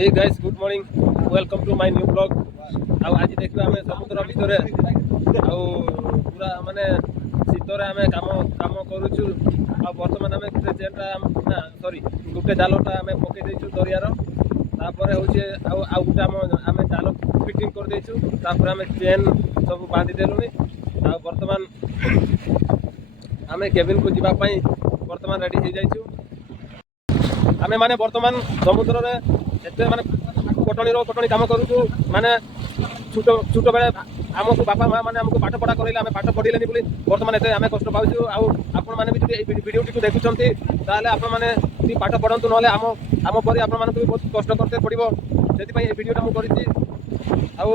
Hey guys, good morning. Welcome to my new vlog. ଆଉ ଆଜି ଦେଖିବା ଆମେ ସମୁଦ୍ର ଭିତରେ ଆଉ ପୁରା ମାନେ ଶୀତରେ ଆମେ କାମ କରୁଛୁ। ଆଉ ବର୍ତ୍ତମାନ ଆମେ ଗୋଟେ ଚେନ୍ଟା ନା ସରି ଗୋଟେ ଜାଲଟା ଆମେ ପକେଇ ଦେଇଛୁ ଦରିଆର। ତାପରେ ହେଉଛି ଆଉ ଗୋଟେ ଆମେ ଜାଲ ଫିଟିଂ କରିଦେଇଛୁ। ତାପରେ ଆମେ ଚେନ୍ ସବୁ ବାନ୍ଧି ଦେଲୁଣି। ଆଉ ବର୍ତ୍ତମାନ ଆମେ କେବିନ୍କୁ ଯିବା ପାଇଁ ବର୍ତ୍ତମାନ ରେଡ଼ି ହେଇଯାଇଛୁ। ଆମେ ମାନେ ବର୍ତ୍ତମାନ ସମୁଦ୍ରରେ ଏତେ ମାନେ କଟଣୀ କାମ କରୁଛୁ। ମାନେ ଛୋଟ ବେଳେ ଆମକୁ ବାପା ମା ମାନେ ଆମକୁ ପାଠ ପଢ଼ା କରାଇଲେ ଆମେ ପାଠ ପଢ଼ିଲେନି ବୋଲି ବର୍ତ୍ତମାନ ଏତେ ଆମେ କଷ୍ଟ ପାଉଛୁ। ଆଉ ଆପଣମାନେ ବି ଯଦି ଏଇ ଭିଡ଼ିଓଟିକୁ ଦେଖୁଛନ୍ତି ତାହେଲେ ଆପଣମାନେ ବି ପାଠ ପଢ଼ନ୍ତୁ, ନହେଲେ ଆମ ପରି ଆପଣମାନଙ୍କୁ ବି ବହୁତ କଷ୍ଟ କରତେ ପଡ଼ିବ। ସେଥିପାଇଁ ଏ ଭିଡ଼ିଓଟା ମୁଁ କରିଛି। ଆଉ